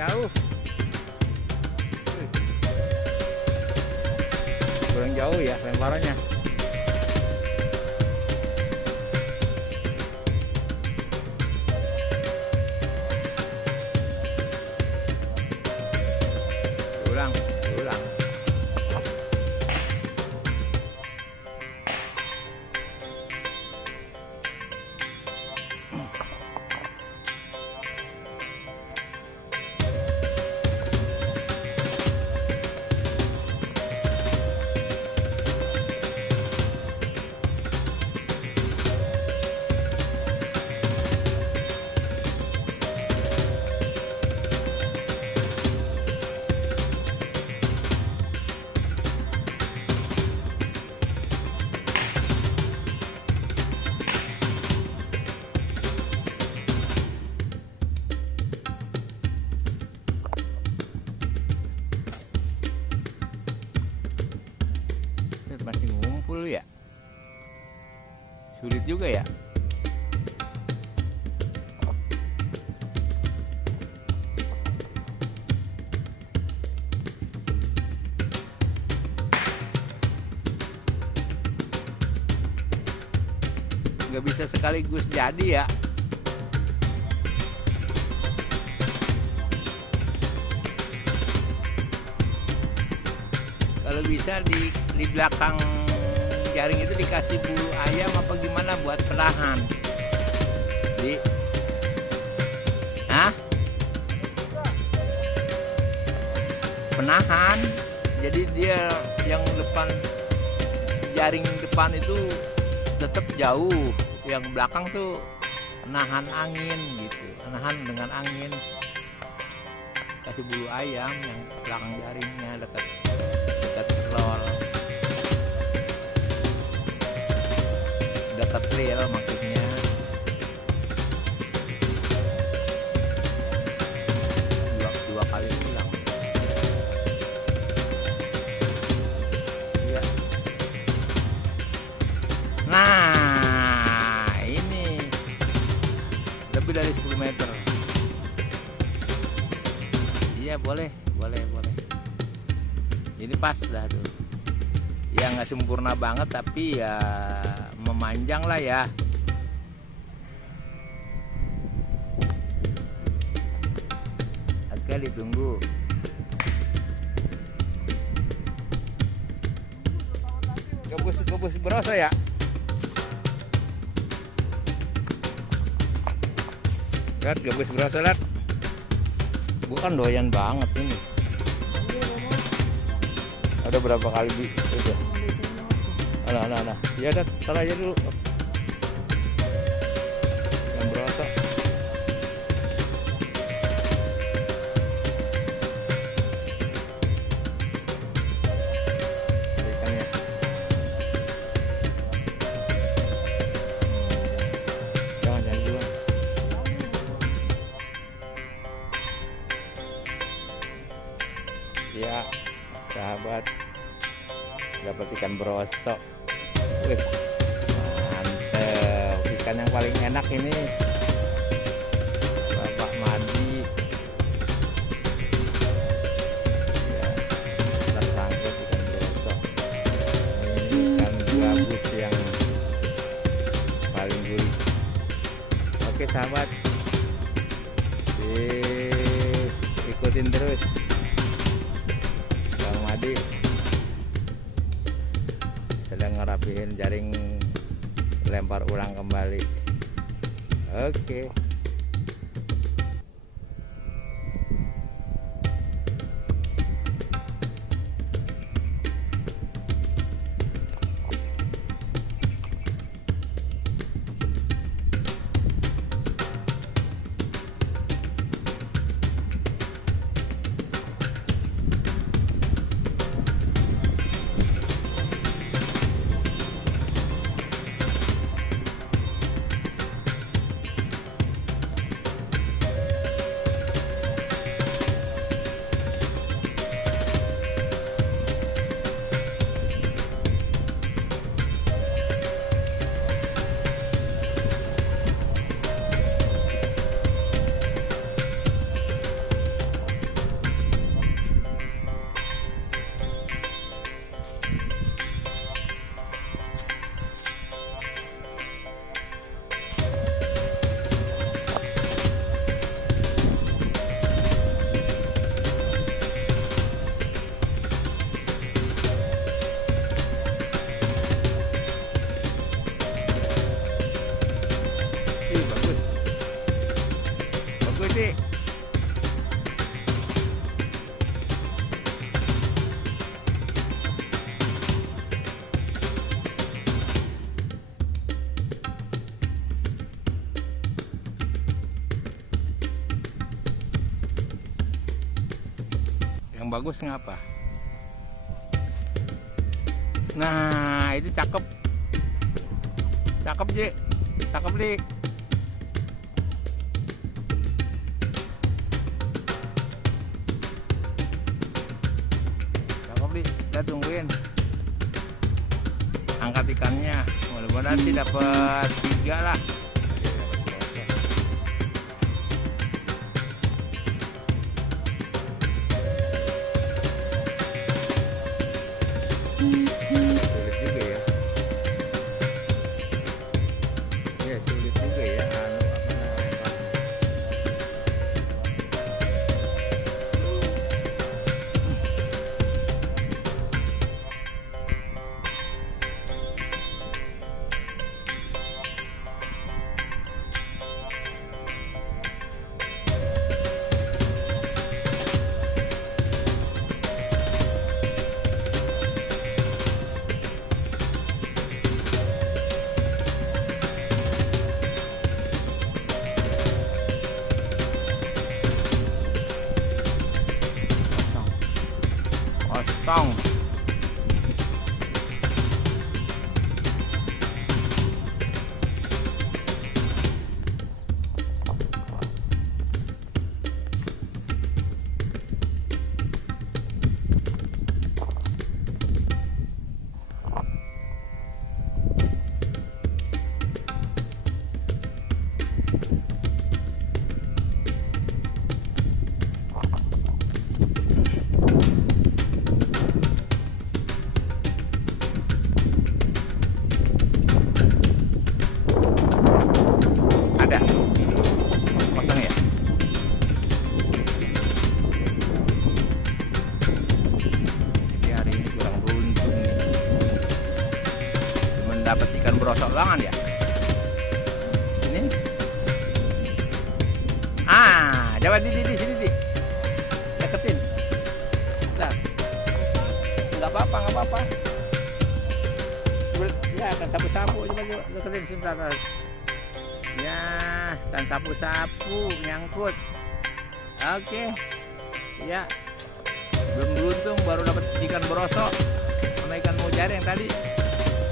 jauh. Kurang jauh ya lemparannya. Ulang. Masih ngumpul ya, sulit juga ya. Nggak bisa sekaligus jadi ya. Kalau bisa di belakang jaring itu dikasih bulu ayam apa gimana buat penahan. Penahan. Jadi dia yang depan, jaring depan itu tetap jauh, yang belakang tuh nahan angin gitu, nahan dengan angin. Kasih bulu ayam yang belakang jaringnya dekat roll, dekat reel maksudnya. Dua kali ulang. Ya. Nah ini lebih dari 10 meter. Iya boleh. Ini pas dah tuh. Ya nggak sempurna banget tapi ya memanjang lah ya. Oke, ditunggu. Gabus berasa ya. Lihat gabus berasa lihat. Bukan doyan banget ini. Ada berapa kali itu? Nah. Ya udah, taruh aja dulu. Yang berasa. Ikannya. Jangan dulu. Ya, sahabat. Dapat ikan broso. Wih, mantep. Ikan yang paling enak ini Bapak Madi. Ya, tersangkut ikan broso. Ini ikan gabus yang paling gurih. Oke sahabat, ikutin terus Bang Madi sedang ngerapihin jaring lempar ulang kembali. Oke. bagus ngapa? Nah, itu cakep. Cakep, Ji. Cakep, Dik. Cakep, Dik. Kita tungguin. Angkat ikannya. Mudah-mudahan sih dapat 3 lah. Kosong. Dapat ikan berosok ulangan ya ini. Coba di sini di deketin. Bentar. Nggak apa-apa ya, kan sapu-sapu. Coba deketin sebentar. Ya, kan sapu-sapu nyangkut. Oke ya, belum beruntung baru dapat ikan berosok sama ikan mau jaring tadi.